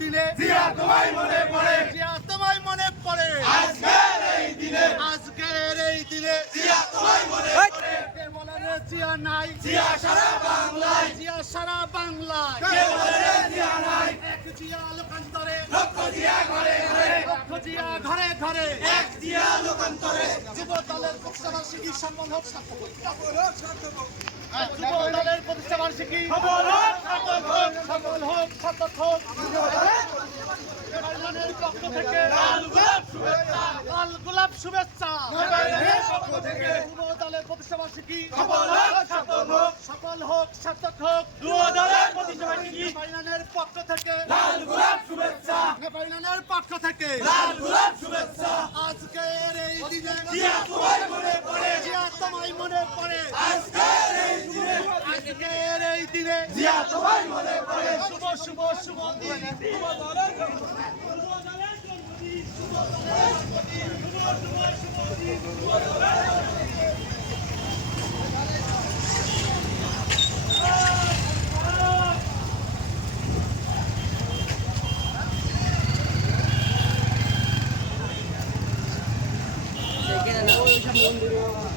দিনে জিয়া তোমায় মনে পড়ে জিয়া তোমায় মনে পড়ে আজকের এই দিনে আজকের এই দিনে জিয়া তোমায় মনে পড়ে কে বলে রে জিয়া নাই জিয়া সারা বাংলায় জিয়া সারা বাংলায় কে বলে রে জিয়া নাই এক জিয়া লোকান্তরে লক্ষ জিয়া ঘরে ঘরে লক্ষ জিয়া ঘরে ঘরে এক জিয়া লোকান্তরে যুব দলের প্রতিষ্ঠাবার্ষিকী সম্মান হোক সার্থক হোক। যুব দলের প্রতিষ্ঠাবার্ষিকী সফল হোক, সার্থক হোক। সফল হোক সার্থক হোক। নবায়নের পক্ষ থেকে লাল গোলাপ শুভেচ্ছা লাল গোলাপ শুভেচ্ছা নবায়নের পক্ষ থেকে যুব দলের প্রতিষ্ঠাবার্ষিকী সফল হোক, সার্থক হোক। সফল হোক সার্থক হোক। যুব দলের প্রতিষ্ঠাবার্ষিকী নবায়নের পক্ষ থেকে লাল গোলাপ শুভেচ্ছা নবায়নের পক্ষ থেকে লাল গোলাপ শুভেচ্ছা আজকের এই দিনে জিয়া তোমায় মনে পড়ে জিয়া তোমায় মনে পড়ে আজকের এই দিনে আজকের এই দিনে জিয়া তোমায় মনে পড়ে শুভ শুভ শুভ দিন ওইসব মন্দির